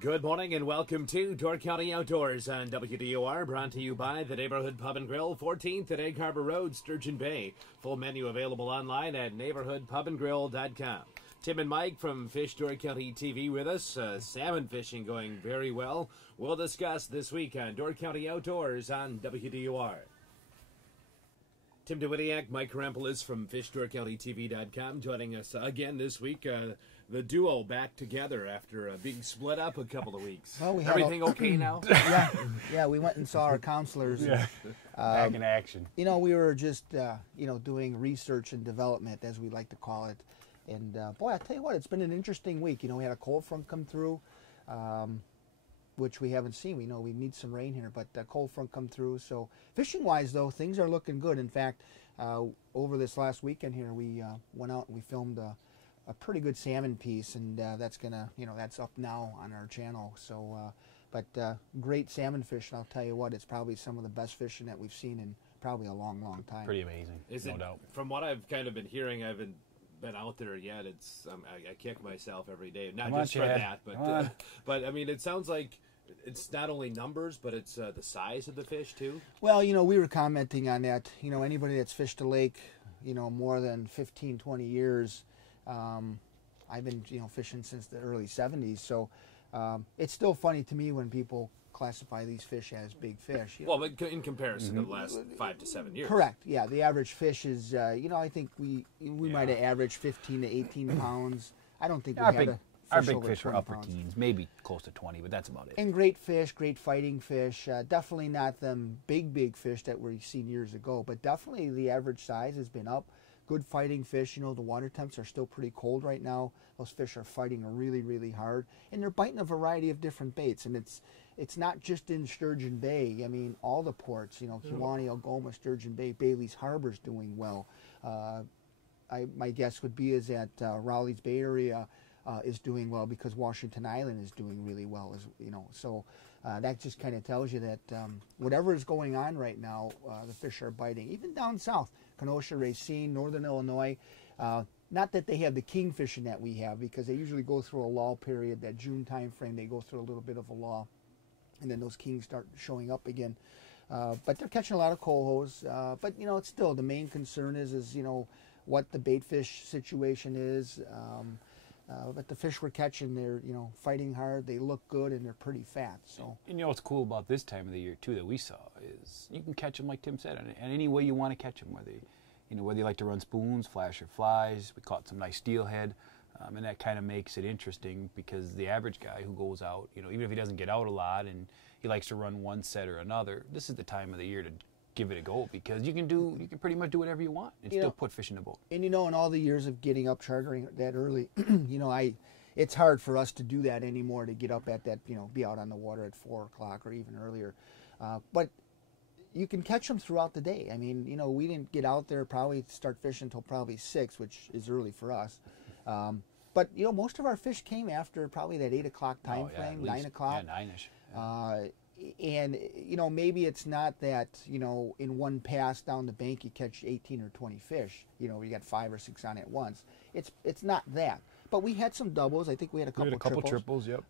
Good morning and welcome to Door County Outdoors on WDOR, brought to you by the Neighborhood Pub and Grill, 14th at Egg Harbor Road, Sturgeon Bay. Full menu available online at neighborhoodpubandgrill.com. Tim and Mike from Fish Door County TV with us. Salmon fishing going very well. We'll discuss this week on Door County Outdoors on WDOR. Tim DeWittiak, Mike Karampolis from FishDoorCountyTV.com joining us again this week. The duo back together after being split up a couple of weeks. Well, Everything okay now? Yeah, we went and saw our counselors. Yeah. Back in action. You know, we were just, doing research and development, as we like to call it. And, boy, I tell you what, it's been an interesting week. You know, we had a cold front come through, which we haven't seen. We know we need some rain here, but the cold front come through. So fishing-wise, though, things are looking good. In fact, over this last weekend here, we went out and we filmed a pretty good salmon piece, and that's that's up now on our channel. So, but great salmon fishing. I'll tell you what, it's probably some of the best fishing that we've seen in probably a long, long time. Pretty amazing, no doubt. From what I've kind of been hearing, I haven't been out there yet. It's I kick myself every day, not just for that, but I mean, it sounds like it's not only numbers, but it's the size of the fish too. Well, we were commenting on that. Anybody that's fished a lake, more than 15, 20 years. I've been, fishing since the early 70s, so it's still funny to me when people classify these fish as big fish. Well, but in comparison to the last 5 to 7 years. Correct. Yeah, the average fish is, I think we might have averaged 15 to 18 pounds. I don't think our big fish were upper teens, maybe close to 20, but that's about it. And great fish, great fighting fish. Definitely not them big fish that we've seen years ago, but definitely the average size has been up. Good fighting fish. The water temps are still pretty cold right now. Those fish are fighting really, really hard, and they're biting a variety of different baits. And it's not just in Sturgeon Bay. I mean, all the ports. Kewaunee, Algoma, Sturgeon Bay, Bailey's Harbor's doing well. My guess would be is that Raleigh's Bay area is doing well because Washington Island is doing really well. So that just kind of tells you that whatever is going on right now, the fish are biting. Even down south, Kenosha, Racine, Northern Illinois. Not that they have the kingfishing that we have, because they usually go through a lull period. That June time frame, they go through a little bit of a lull, and then those kings start showing up again. But they're catching a lot of cohos. But it's still the main concern is what the bait fish situation is. But the fish we're catching, they're fighting hard. They look good and they're pretty fat. So what's cool about this time of the year too that we saw is you can catch them like Tim said, and any way you want to catch them. Whether you like to run spoons, flash, or flies. We caught some nice steelhead, and that kind of makes it interesting because the average guy who goes out, even if he doesn't get out a lot and he likes to run one set or another, this is the time of the year to give it a go, because you can pretty much do whatever you want and still put fish in the boat. And in all the years of getting up chartering that early, it's hard for us to do that anymore, to get up at that, be out on the water at 4 o'clock or even earlier. But you can catch them throughout the day. I mean, we didn't get out there probably start fishing until probably 6, which is early for us. But most of our fish came after probably that 8 o'clock time frame, 9 o'clock. Yeah, 9-ish. And maybe it's not that in one pass down the bank you catch 18 or 20 fish. You got 5 or 6 on at once. It's not that. But we had some doubles. I think we had a couple triples. Yep.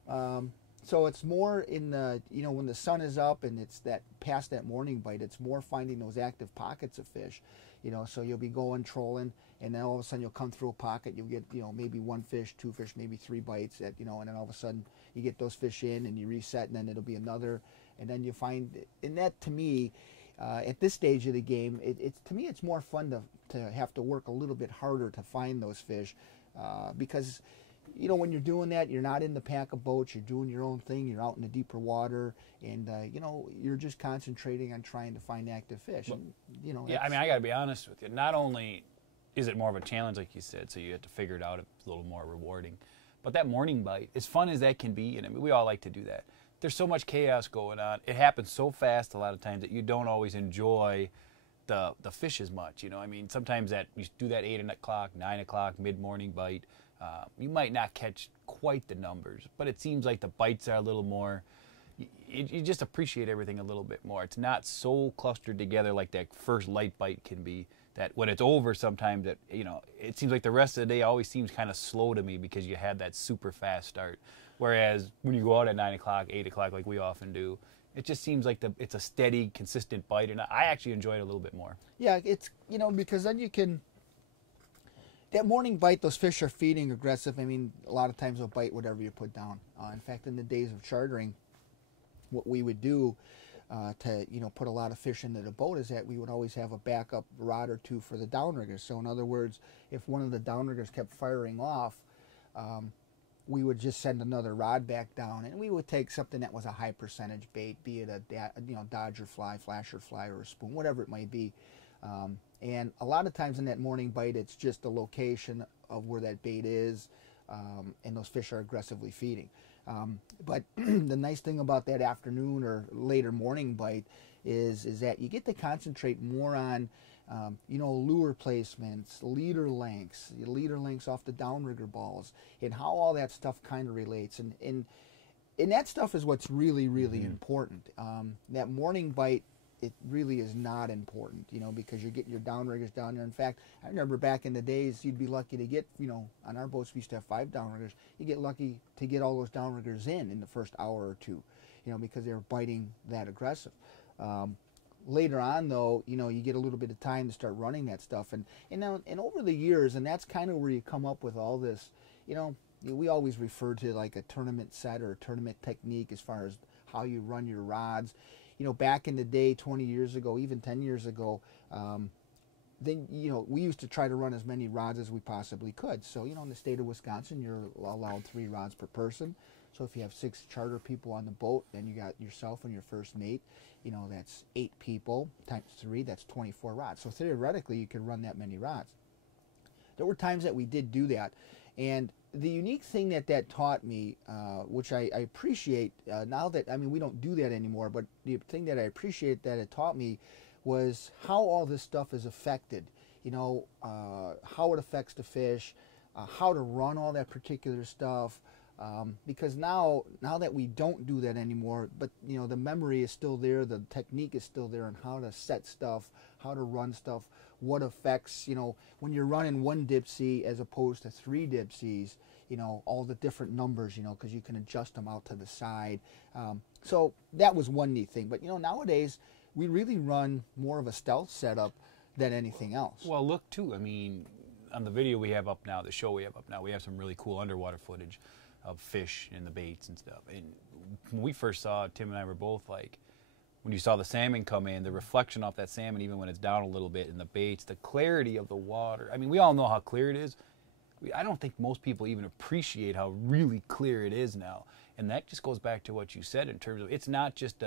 So it's more in the when the sun is up and it's that past that morning bite. It's more finding those active pockets of fish. So you'll be going trolling, and then all of a sudden you'll come through a pocket. You'll get maybe 1 fish, 2 fish, maybe 3 bites. And then all of a sudden you get those fish in and you reset, and then it'll be another. And then you find, and that to me, at this stage of the game, it's more fun to have to work a little bit harder to find those fish, because when you're doing that, you're not in the pack of boats. You're doing your own thing. You're out in the deeper water, and you're just concentrating on trying to find active fish. And, I got to be honest with you. Not only is it more of a challenge, like you said, so you have to figure it out. It's a little more rewarding, but that morning bite, as fun as that can be, and we all like to do that. There's so much chaos going on. It happens so fast a lot of times that you don't always enjoy the fish as much. Sometimes that you do that 8 o'clock, 9 o'clock, mid-morning bite. You might not catch quite the numbers, but it seems like the bites are a little more. You just appreciate everything a little bit more. It's not so clustered together like that first light bite can be. that when it's over, sometimes that it seems like the rest of the day always seems kind of slow to me because you had that super fast start. Whereas when you go out at 9 o'clock, 8 o'clock, like we often do, it just seems like it's a steady, consistent bite, and I actually enjoy it a little bit more. Yeah, it's because then you can. That morning bite, those fish are feeding aggressive. I mean, a lot of times they'll bite whatever you put down. In fact, in the days of chartering, what we would do to put a lot of fish into the boat is that we would always have a backup rod or two for the downriggers. So in other words, if one of the downriggers kept firing off, we would just send another rod back down, and we would take something that was a high percentage bait, be it a dodger fly, flasher fly, or a spoon, whatever it might be. And a lot of times in that morning bite, it's just the location of where that bait is, and those fish are aggressively feeding. But the nice thing about that afternoon or later morning bite is that you get to concentrate more on lure placements, leader lengths off the downrigger balls, and how all that stuff kind of relates. And that stuff is what's really, really important. That morning bite, it really is not important, because you're getting your downriggers down there. In fact, I remember back in the days, you'd be lucky to get, on our boats we used to have 5 downriggers. You get lucky to get all those downriggers in the first hour or two, because they were biting that aggressive. Later on, though, you get a little bit of time to start running that stuff, and over the years, and that's kind of where you come up with all this. We always refer to like a tournament set or a tournament technique as far as how you run your rods. Back in the day, 20 years ago, even 10 years ago, then we used to try to run as many rods as we possibly could. So in the state of Wisconsin, you're allowed 3 rods per person. So if you have 6 charter people on the boat, then you got yourself and your first mate. That's 8 people times 3. That's 24 rods. So theoretically, you could run that many rods. There were times that we did do that, and the unique thing that taught me, which I appreciate now that, we don't do that anymore, but the thing that I appreciate that it taught me was how all this stuff is affected, how it affects the fish, how to run all that particular stuff, because now that we don't do that anymore, but the memory is still there, the technique is still there on how to set stuff, how to run stuff, what affects, when you're running 1 dipsy as opposed to 3 dipsies, all the different numbers, because you can adjust them out to the side. So that was one neat thing. But, nowadays we really run more of a stealth setup than anything else. Well, look, too, on the video we have up now, the show we have up now, we have some really cool underwater footage of fish and the baits and stuff. And when we first saw it, Tim and I were both like, when you saw the salmon come in, the reflection off that salmon, even when it's down a little bit, and the baits, the clarity of the water. We all know how clear it is. I don't think most people even appreciate how really clear it is now. And that just goes back to what you said in terms of it's not just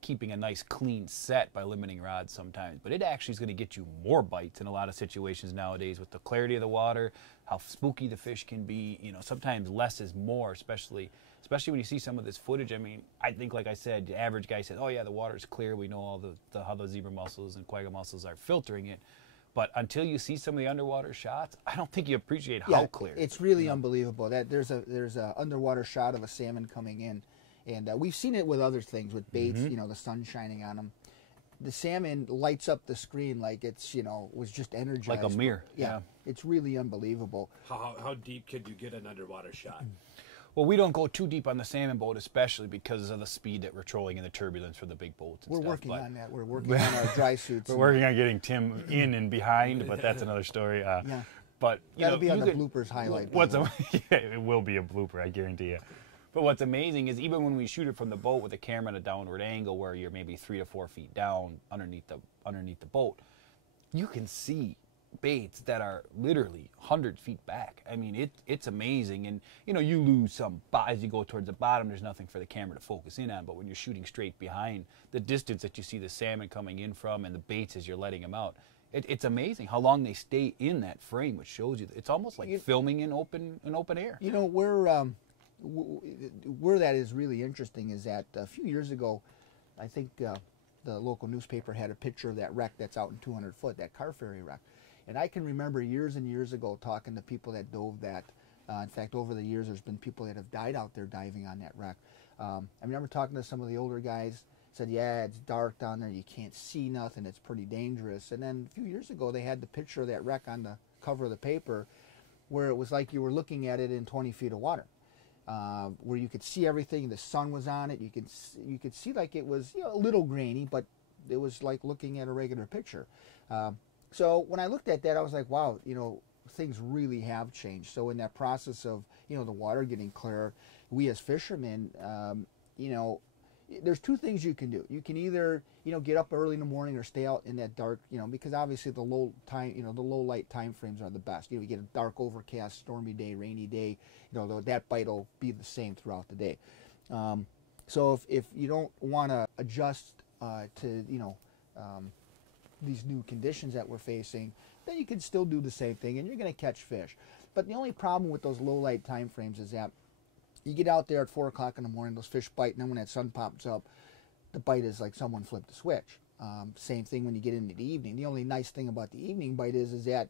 keeping a nice clean set by limiting rods sometimes, but it actually is going to get you more bites in a lot of situations nowadays with the clarity of the water, how spooky the fish can be. Sometimes less is more, especially when you see some of this footage. I think, like I said, the average guy says, oh yeah, the water's clear, we know all how the zebra mussels and quagga mussels are filtering it. But until you see some of the underwater shots, I don't think you appreciate how clear. It's really unbelievable. That there's a underwater shot of a salmon coming in, and we've seen it with other things, with baits. The sun shining on them. The salmon lights up the screen like it's was just energized, like a mirror. Yeah, it's really unbelievable. How deep could you get an underwater shot? Well, we don't go too deep on the salmon boat, especially because of the speed that we're trolling and the turbulence for the big boats and We're stuff. working on that. We're working on our dry suits. We're working on getting Tim in and behind, but that's another story. Yeah. But that'll be on the bloopers highlight. It will be a blooper, I guarantee you. But what's amazing is even when we shoot it from the boat with a camera at a downward angle where you're maybe 3 to 4 feet down underneath the boat, you can see baits that are literally 100 feet back. It's amazing. And, you lose some, as you go towards the bottom, there's nothing for the camera to focus in on. But when you're shooting straight behind, the distance that you see the salmon coming in from and the baits as you're letting them out, it's amazing how long they stay in that frame, which shows you that it's almost like filming in open air. Where that is really interesting is that a few years ago, I think the local newspaper had a picture of that wreck that's out in 200 foot, that car ferry wreck. And I can remember years and years ago talking to people that dove that. In fact, over the years, there's been people that have died out there diving on that wreck. I remember talking to some of the older guys said, yeah, it's dark down there, you can't see nothing, it's pretty dangerous. And then a few years ago, they had the picture of that wreck on the cover of the paper, where it was like you were looking at it in 20 feet of water, where you could see everything. The sun was on it. You could see like it was, you know, a little grainy, but it was like looking at a regular picture. So when I looked at that, I was like, wow, you know, things really have changed. So in that process of, you know, the water getting clearer, we as fishermen, you know, there's two things you can do. You can either, you know, get up early in the morning or stay out in that dark, you know, because obviously the low time, you know, the low light time frames are the best. You know, you get a dark, overcast, stormy day, rainy day, you know, that bite will be the same throughout the day. So if you don't want to adjust to, you know, these new conditions that we're facing, then you can still do the same thing and you're going to catch fish. But the only problem with those low light time frames is that you get out there at 4 o'clock in the morning, those fish bite, and then when that sun pops up, the bite is like someone flipped a switch. Same thing when you get into the evening. The only nice thing about the evening bite is that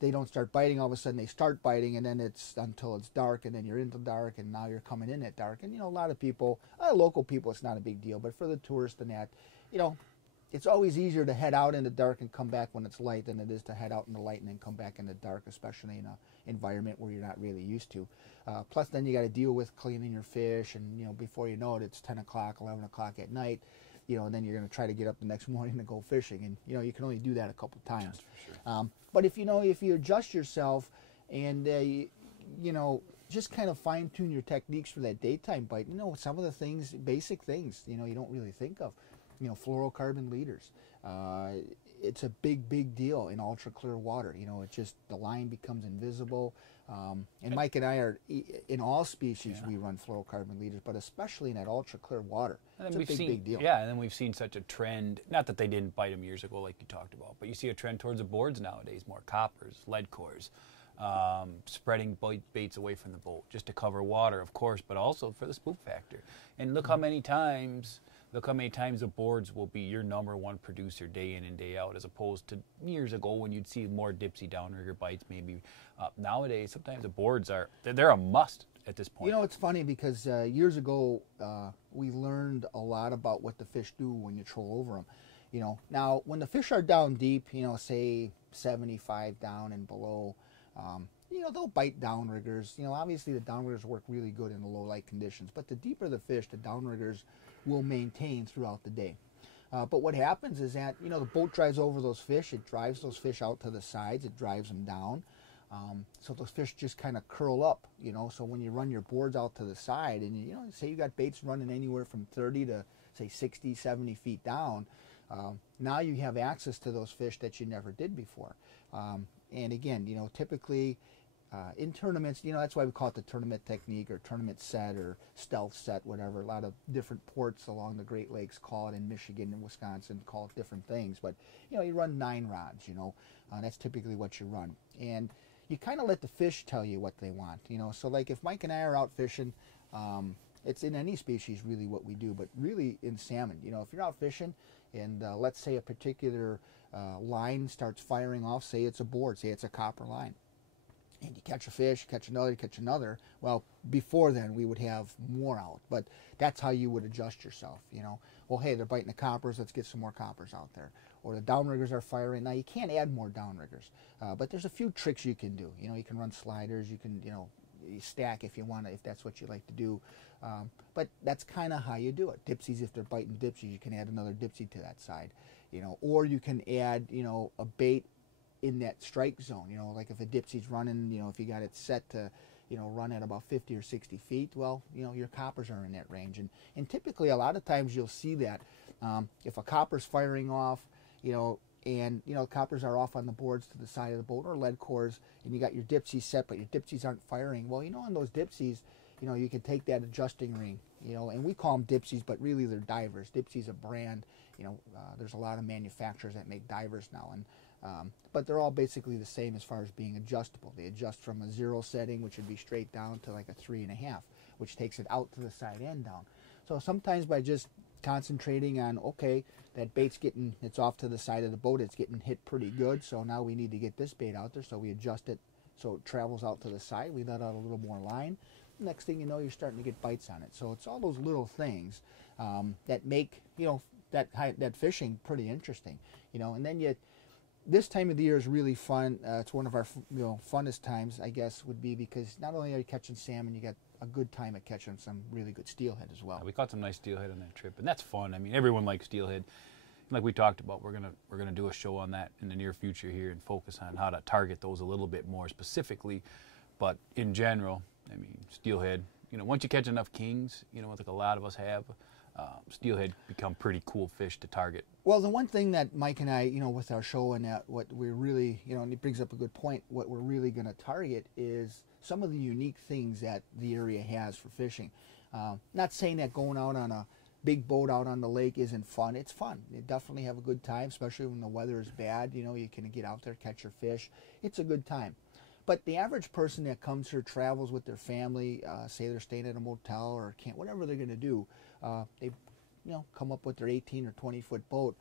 they don't start biting. All of a sudden they start biting, and then it's until it's dark, and then you're into dark, and now you're coming in at dark. And, you know, a lot of people, local people, it's not a big deal, but for the tourists and that, you know, it's always easier to head out in the dark and come back when it's light than it is to head out in the light and then come back in the dark, especially in an environment where you're not really used to. Plus, then you got to deal with cleaning your fish, and, you know, before you know it, it's 10 o'clock, 11 o'clock at night, you know, and then you're going to try to get up the next morning to go fishing, and, you know, you can only do that a couple times. Sure. But if you adjust yourself and, you know, just kind of fine-tune your techniques for that daytime bite, you know, some of the things, basic things, you know, you don't really think of. You know, fluorocarbon leaders. It's a big deal in ultra clear water. You know, it just, the line becomes invisible. And Mike and I are, in all species, we run fluorocarbon leaders, but especially in that ultra clear water. It's a big deal. Yeah, and then we've seen such a trend, not that they didn't bite them years ago like you talked about, but you see a trend towards the boards nowadays, more coppers, lead cores, spreading baits away from the boat just to cover water, of course, but also for the spook factor. And look how many times the boards will be your #1 producer day in and day out, as opposed to years ago when you'd see more dipsy downrigger bites maybe. Nowadays, sometimes the boards they're a must at this point. You know, it's funny because years ago we learned a lot about what the fish do when you troll over them. You know, now when the fish are down deep, you know, say 75 down and below, you know, they'll bite downriggers. You know, obviously the downriggers work really good in the low light conditions, but the deeper the fish, the downriggers will maintain throughout the day. But what happens is that, you know, the boat drives over those fish, it drives those fish out to the sides, it drives them down. So those fish just kind of curl up, you know, so when you run your boards out to the side and, you know, say you got baits running anywhere from 30 to, say, 60, 70 feet down, now you have access to those fish that you never did before. And again, you know, typically in tournaments, you know, that's why we call it the tournament technique or tournament set or stealth set, whatever. A lot of different ports along the Great Lakes call it, in Michigan and Wisconsin call it different things. But, you know, you run 9 rods, you know, that's typically what you run. And you kind of let the fish tell you what they want, you know. So like if Mike and I are out fishing, it's in any species really what we do, but really in salmon, you know, if you're out fishing and let's say a particular line starts firing off, say it's a board, say it's a copper line, and you catch a fish, catch another, well, before then we would have more out, but that's how you would adjust yourself, you know. Well, hey, they're biting the coppers, let's get some more coppers out there. Or the downriggers are firing. Now, you can't add more downriggers, but there's a few tricks you can do. You know, you can run sliders, you can, you know, you stack if you want to, if that's what you like to do. But that's kind of how you do it. Dipsies, if they're biting dipsies, you can add another dipsy to that side, you know, or you can add, you know, a bait in that strike zone, you know, like if a dipsy's running, you know, if you got it set to, you know, run at about 50 or 60 feet, well, you know, your coppers are in that range. And typically a lot of times you'll see that if a copper's firing off, you know, and, you know, coppers are off on the boards to the side of the boat or lead cores, and you got your dipsies set, but your dipsies aren't firing. Well, you know, on those dipsies, you know, you can take that adjusting ring, you know, and we call them dipsies, but really they're divers. Dipsy's a brand, you know, there's a lot of manufacturers that make divers now, and but they're all basically the same as far as being adjustable. They adjust from a 0 setting, which would be straight down, to like a 3.5, which takes it out to the side and down. So sometimes by just concentrating on, okay, that bait's getting, it's off to the side of the boat, it's getting hit pretty good, so now we need to get this bait out there, so we adjust it so it travels out to the side, we let out a little more line, next thing you know, you're starting to get bites on it. So it's all those little things that make, that fishing pretty interesting, and then this time of the year is really fun. It's one of our funnest times, I guess, would be because not only are you catching salmon, you got a good time at catching some really good steelhead as well. We caught some nice steelhead on that trip, and that's fun. I mean, everyone likes steelhead. Like we talked about, we're gonna do a show on that in the near future here and focus on how to target those a little bit more specifically. But in general, I mean, steelhead. Once you catch enough kings, like a lot of us have, steelhead become pretty cool fish to target. Well, the one thing that Mike and I, with our show and that, what we're really, and it brings up a good point, what we're really going to target is some of the unique things that the area has for fishing. Not saying that going out on a big boat out on the lake isn't fun. It's fun. You definitely have a good time, especially when the weather is bad. You can get out there, catch your fish. It's a good time. But the average person that comes here, travels with their family, say they're staying at a motel or camp, whatever they're going to do, they come up with their 18 or 20-foot boat.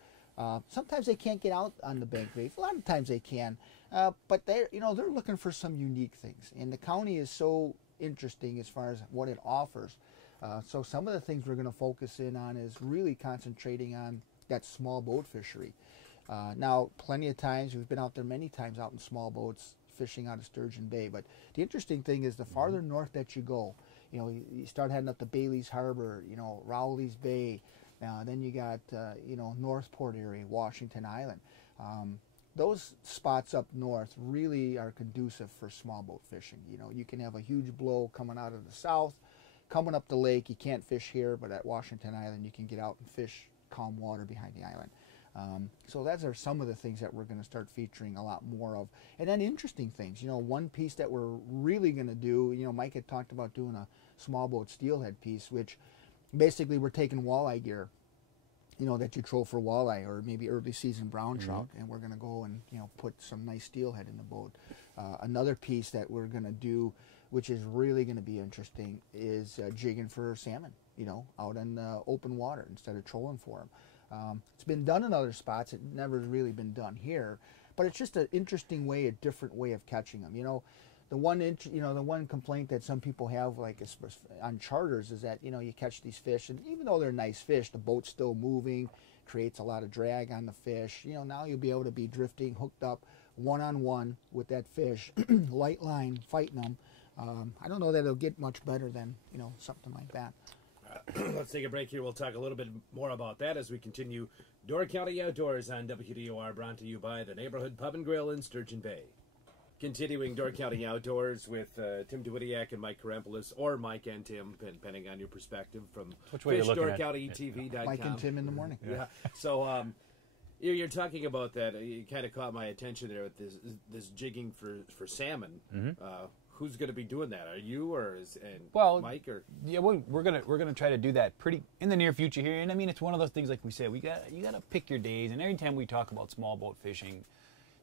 Sometimes they can't get out on the bank reef. A lot of times they can, but they're looking for some unique things. And the county is so interesting as far as what it offers. So some of the things we're going to focus in on is really concentrating on that small boat fishery. Now, plenty of times, we've been out there many times out in small boats fishing out of Sturgeon Bay. But the interesting thing is the farther north that you go, you start heading up to Bailey's Harbor, Rowley's Bay, then you got, Northport area, Washington Island. Those spots up north really are conducive for small boat fishing. You can have a huge blow coming out of the south, coming up the lake. You can't fish here, but at Washington Island you can get out and fish calm water behind the island. So those are some of the things that we're going to start featuring a lot more of. And then interesting things, one piece that we're really going to do, Mike had talked about doing a small boat steelhead piece, which basically we're taking walleye gear, that you throw for walleye or maybe early season brown trout, and we're going to go and, put some nice steelhead in the boat. Another piece that we're going to do, which is really going to be interesting, is jigging for salmon, out in open water instead of trolling for them. It's been done in other spots. It never really been done here, but it's just an interesting way, a different way of catching them. The one complaint that some people have, like on charters, is that you catch these fish, and even though they're nice fish, the boat's still moving, creates a lot of drag on the fish. Now you'll be able to be drifting, hooked up, one-on-one with that fish, light line, fighting them. I don't know that it'll get much better than something like that. Let's take a break here. We'll talk a little bit more about that as we continue Door County Outdoors on WDOR, brought to you by the Neighborhood Pub and Grill in Sturgeon Bay. Continuing Door County Outdoors with Tim DeWittiak and Mike Karempoulos, or Mike and Tim, depending on your perspective, from FishDoorCountyTV.com. Mike and Tim in the morning. Yeah. So you're talking about that. You kind of caught my attention there with this jigging for salmon. Who's going to be doing that? Are you Mike or? Yeah, we're gonna try to do that pretty in the near future here. And I mean, it's one of those things, like we said, you got to pick your days. And every time we talk about small boat fishing,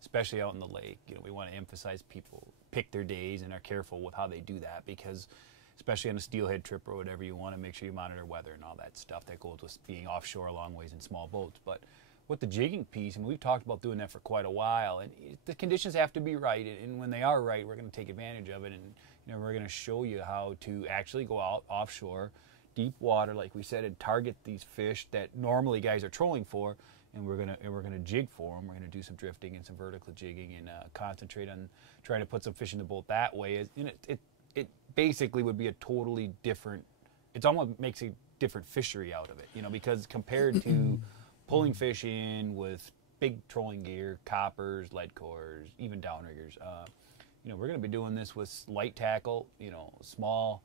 especially out in the lake, we want to emphasize people pick their days and are careful with how they do that, because especially on a steelhead trip or whatever, you want to make sure you monitor weather and all that stuff that goes with being offshore a long ways in small boats. But with the jigging piece, and we've talked about doing that for quite a while, and the conditions have to be right, and when they are right, we're going to take advantage of it, and we're going to show you how to actually go out offshore, deep water, like we said, and target these fish that normally guys are trolling for, and we're gonna jig for them. We're gonna do some drifting and some vertical jigging, and concentrate on trying to put some fish in the boat that way. It basically would be a totally different. It almost makes a different fishery out of it, because compared to pulling fish in with big trolling gear, coppers, lead cores, even downriggers, we're going to be doing this with light tackle, small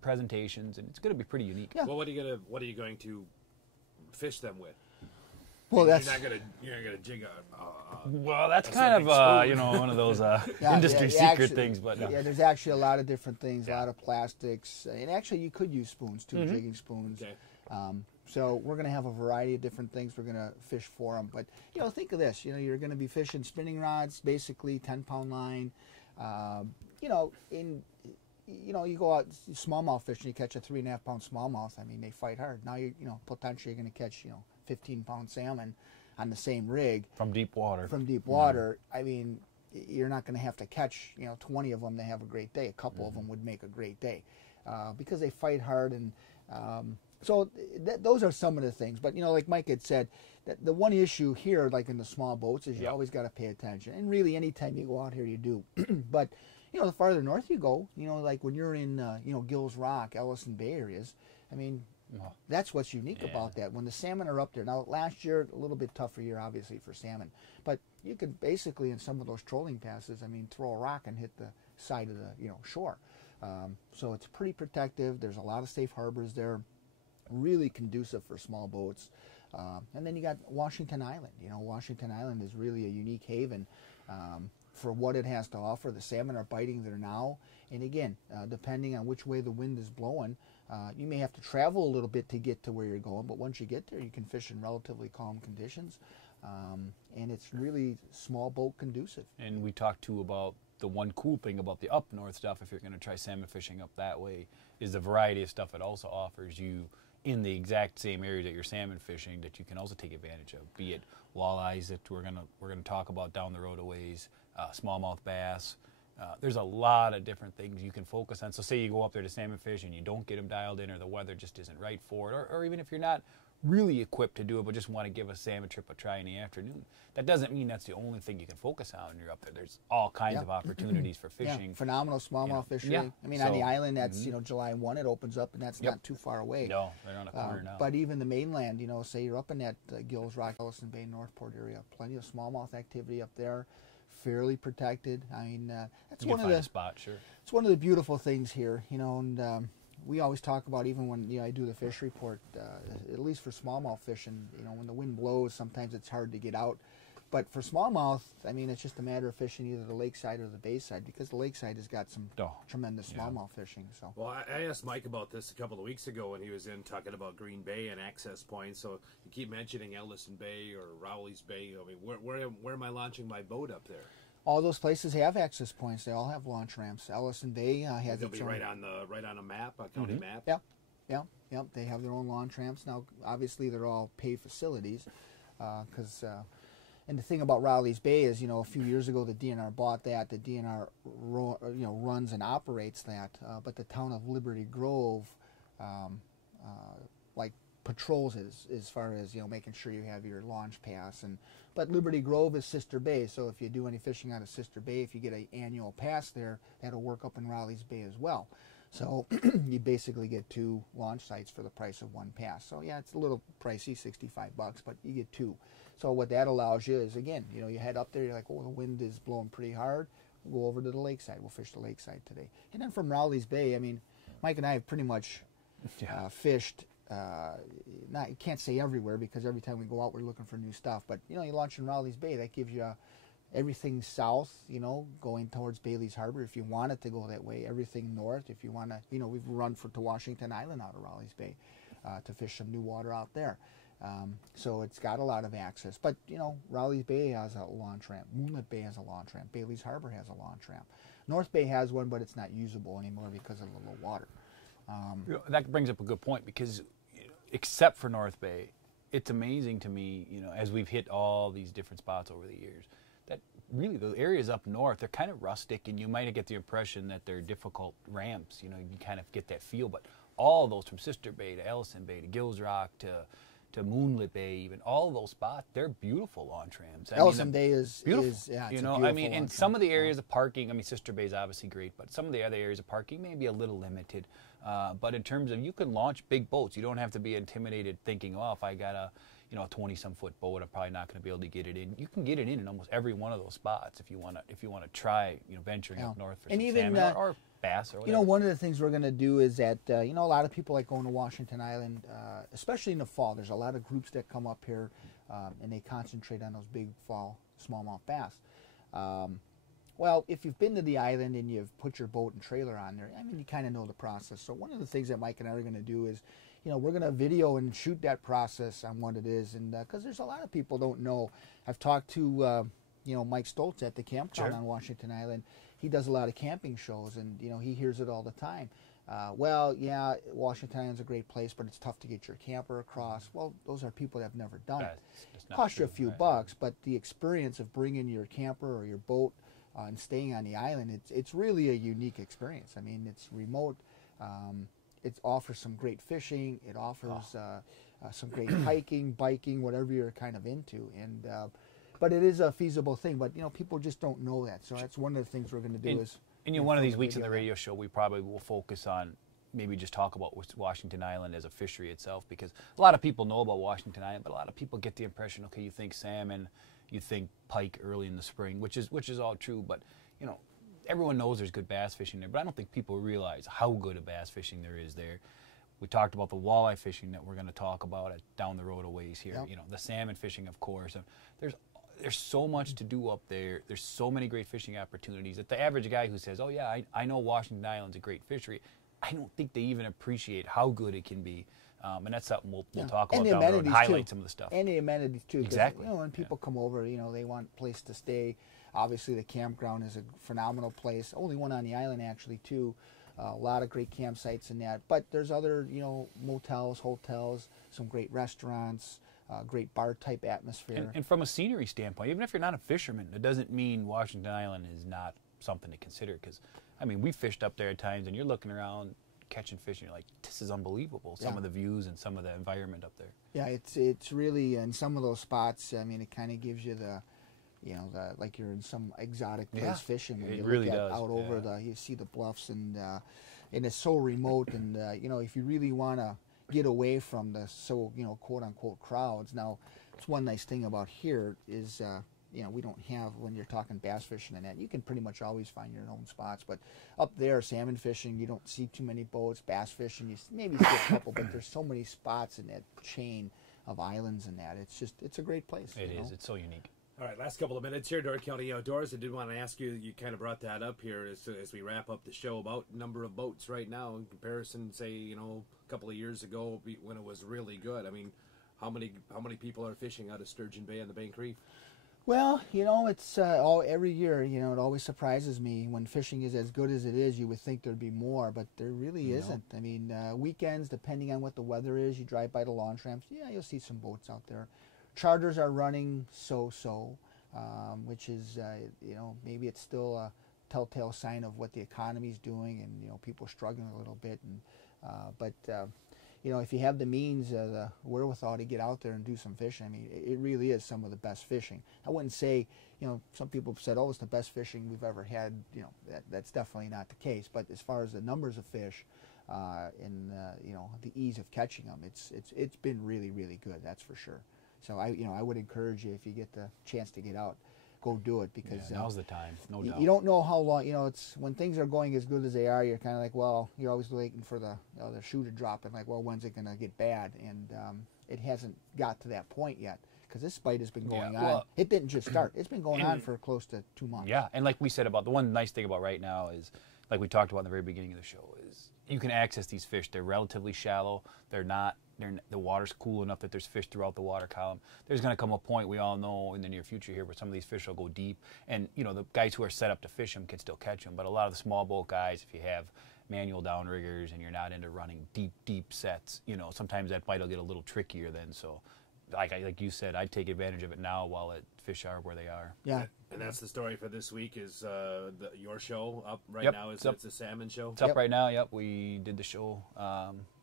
presentations, and it's going to be pretty unique. Yeah. Well, what are you going to fish them with? Well, you're not gonna jig well, that's kind of one of those industry secret things, but no. Yeah, there's actually a lot of different things, a lot of plastics, and actually you could use spoons too, jigging spoons. Okay. So we're going to have a variety of different things we're going to fish for them. But, think of this. You're going to be fishing spinning rods, basically 10-pound line. You go out smallmouth fishing, you catch a 3.5-pound smallmouth. I mean, they fight hard. Now, potentially you're going to catch, 15-pound salmon on the same rig. From deep water. I mean, you're not going to have to catch 20 of them to have a great day. A couple of them would make a great day because they fight hard, and so those are some of the things. But like Mike had said, the one issue here, like in the small boats, is you always got to pay attention. And really, anytime you go out here, you do. But the farther north you go, like when you're in Gills Rock, Ellison Bay areas, I mean, that's what's unique about that. When the salmon are up there. Now, last year, a little bit tougher year, obviously, for salmon. But you could basically, in some of those trolling passes, I mean, throw a rock and hit the side of the shore. So it's pretty protective. There's a lot of safe harbors there. Really conducive for small boats. And then you got Washington Island. Washington Island is really a unique haven for what it has to offer. The salmon are biting there now. And again, depending on which way the wind is blowing, you may have to travel a little bit to get to where you're going. But once you get there, you can fish in relatively calm conditions. And it's really small boat conducive. And we talked too about the one cool thing about the up north stuff, if you're going to try salmon fishing up that way, is the variety of stuff it also offers you in the exact same area that you're salmon fishing that you can also take advantage of, be it walleyes that we're gonna talk about down the road a ways, smallmouth bass. There's a lot of different things you can focus on. So say you go up there to salmon fish and you don't get them dialed in, or the weather just isn't right for it, or even if you're not really equipped to do it but just want to give a salmon trip a try in the afternoon, that doesn't mean that's the only thing you can focus on when you're up there. There's all kinds of opportunities for fishing. Phenomenal smallmouth fishery. Yeah. I mean, on the island, that's July 1 it opens up, and that's not too far away. No, they're on a corner now. But even the mainland, say you're up in that Gills Rock, Ellison Bay, Northport area, plenty of smallmouth activity up there, fairly protected. I mean, that's one of the spot, sure. It's one of the beautiful things here, and we always talk about, even when I do the fish report, at least for smallmouth fishing, when the wind blows, sometimes it's hard to get out. But for smallmouth, I mean, it's just a matter of fishing either the lakeside or the bayside, because the lakeside has got some tremendous smallmouth fishing. So. Well, I asked Mike about this a couple of weeks ago when he was in talking about Green Bay and access points. So you keep mentioning Ellison Bay or Rowley's Bay. I mean, where am I launching my boat up there? All those places have access points. They all have launch ramps. Ellison Bay has They'll its be own. right on a map, a county map. Yep. They have their own launch ramps. Now, obviously, they're all paid facilities, because. And the thing about Rowley's Bay is, a few years ago the DNR bought that. The DNR, runs and operates that. But the town of Liberty Grove, patrols it as far as making sure you have your launch pass. But Liberty Grove is Sister Bay, so if you do any fishing out of Sister Bay, if you get an annual pass there, that'll work up in Rowley's Bay as well. So you basically get 2 launch sites for the price of 1 pass. So yeah, it's a little pricey, $65, but you get 2. So what that allows you is, again, you head up there, you're like, oh, the wind is blowing pretty hard. We'll go over to the lakeside. We'll fish the lakeside today. And then from Rowley's Bay, I mean, Mike and I have pretty much fished, you can't say everywhere, because every time we go out we're looking for new stuff. But, you launch in Rowley's Bay, that gives you everything south, going towards Bailey's Harbor if you want it to go that way. Everything north if you want to, we've run to Washington Island out of Rowley's Bay to fish some new water out there. So it's got a lot of access. But, Rowley's Bay has a launch ramp. Moonlit Bay has a launch ramp. Bailey's Harbor has a launch ramp. North Bay has one, but it's not usable anymore because of the low water. That brings up a good point, because except for North Bay, it's amazing to me, as we've hit all these different spots over the years, that really the areas up north, they're kind of rustic, and you might get the impression that they're difficult ramps. You kind of get that feel. But all those, from Sister Bay to Ellison Bay to Gills Rock to Moonlit Bay, even all of those spots, they're beautiful launch ramps. Ellison Bay is beautiful. It's a I beautiful mean, in some of the areas of parking, I mean, Sister Bay is obviously great, but some of the other areas of parking may be a little limited. But in terms of, you can launch big boats. You don't have to be intimidated thinking, oh, if I got a 20-some foot boat, I'm probably not going to be able to get it in. You can get it in almost every one of those spots if you want to try venturing up north for some salmon or bass or whatever. One of the things we're going to do is that a lot of people like going to Washington Island, especially in the fall. There's a lot of groups that come up here, and they concentrate on those big fall smallmouth bass. Well, if you've been to the island and you've put your boat and trailer on there, I mean, you kind of know the process. So one of the things that Mike and I are going to do is, we're going to video and shoot that process on what it is. And because there's a lot of people don't know. I've talked to, Mike Stoltz at the campground on Washington Island. He does a lot of camping shows, and, he hears it all the time. Washington Island's a great place, but it's tough to get your camper across. Well, those are people that have never done it. Cost you a few bucks, but the experience of bringing your camper or your boat and staying on the island, it's really a unique experience. I mean, it's remote. It offers some great fishing. It offers some great hiking, biking, whatever you're kind of into. And but it is a feasible thing. But people just don't know that. So that's one of the things we're going to do. One of these weeks in the radio show, we probably will focus on maybe just talk about Washington Island as a fishery itself, because a lot of people know about Washington Island, but a lot of people get the impression, okay, you think salmon, you think pike early in the spring, which is all true, but everyone knows there's good bass fishing there, but I don't think people realize how good of bass fishing there is there. We talked about the walleye fishing that we're going to talk about down the road a ways here. Yep. The salmon fishing, of course. There's so much to do up there. There's so many great fishing opportunities that the average guy who says, oh yeah, I know Washington Island's a great fishery, I don't think they even appreciate how good it can be. And that's something we'll talk about down the road and highlight some of the stuff. And the amenities too. Exactly. When people come over, they want a place to stay. Obviously, the campground is a phenomenal place. Only one on the island, actually, too. A lot of great campsites in that. But there's other, motels, hotels, some great restaurants, great bar-type atmosphere. And from a scenery standpoint, even if you're not a fisherman, it doesn't mean Washington Island is not something to consider. Because, we fished up there at times, and you're looking around, catching fish, and you're like, this is unbelievable. Some of the views and some of the environment up there. Yeah, it's really, in some of those spots, it kind of gives you the, like you're in some exotic place fishing. When you really look does. Out over you see the bluffs, and it's so remote. And if you really want to get away from the quote unquote crowds. Now, it's one nice thing about here is we don't have, when you're talking bass fishing and that, you can pretty much always find your own spots. But up there, salmon fishing, you don't see too many boats. Bass fishing, you maybe see a couple, but there's so many spots in that chain of islands and that. It's a great place. It is. It's so unique. All right, last couple of minutes here, Door County Outdoors. I did want to ask you, you kind of brought that up here as we wrap up the show, about number of boats right now in comparison, say, a couple of years ago when it was really good. How many people are fishing out of Sturgeon Bay and the Bank Reef? Well, it's every year, it always surprises me when fishing is as good as it is. You would think there'd be more, but there really isn't. Weekends, depending on what the weather is, you drive by the launch ramps, you'll see some boats out there. Charters are running so-so, which is, maybe it's still a telltale sign of what the economy's doing, and, people are struggling a little bit. But if you have the means, the wherewithal to get out there and do some fishing, it really is some of the best fishing. I wouldn't say, some people have said, oh, it's the best fishing we've ever had. That's definitely not the case. But as far as the numbers of fish and, the ease of catching them, it's been really, really good, that's for sure. So I would encourage you, if you get the chance to get out, go do it, because now's the time. No doubt. You don't know how long. It's when things are going as good as they are, you're kind of like, well, you're always waiting for the shoe to drop, and like, well, when's it going to get bad? And it hasn't got to that point yet, because this bite has been going on. It didn't just start. It's been going on for close to 2 months. Yeah, and like we said, about the one nice thing about right now is, like we talked about in the very beginning of the show, is you can access these fish. They're relatively shallow. The water's cool enough that there's fish throughout the water column. There's going to come a point, we all know, in the near future here, where some of these fish will go deep. And, the guys who are set up to fish them can still catch them. But a lot of the small boat guys, if you have manual downriggers and you're not into running deep sets, sometimes that bite will get a little trickier then. So, like you said, I'd take advantage of it now while fish are where they are. Yeah. And that's the story for this week, is your show up right now. It's a salmon show? It's up right now, yep. We did the show.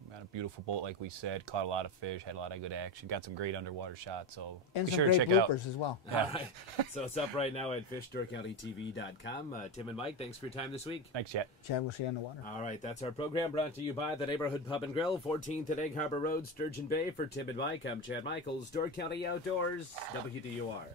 Got a beautiful boat, like we said. Caught a lot of fish, had a lot of good action. Got some great underwater shots, so and be some sure great to check it out. bloopers as well. All right. So it's up right now at fishdoorcountytv.com. Tim and Mike, thanks for your time this week. Thanks, Chad. Chad, we'll see you on the water. All right, that's our program, brought to you by the Neighborhood Pub and Grill, 14th at Egg Harbor Road, Sturgeon Bay. For Tim and Mike, I'm Chad Michaels, Door County Outdoors, WDOR.